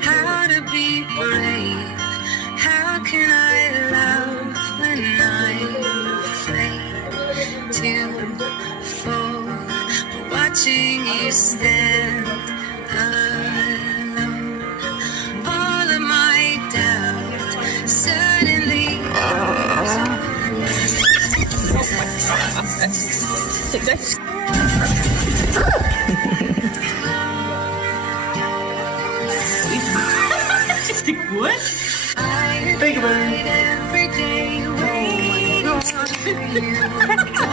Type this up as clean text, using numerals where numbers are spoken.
How to be brave? How can I love when I'm afraid to fall? Watching you stand alone, all of my doubt suddenly goes on. What? I Think about it. every day waiting for you.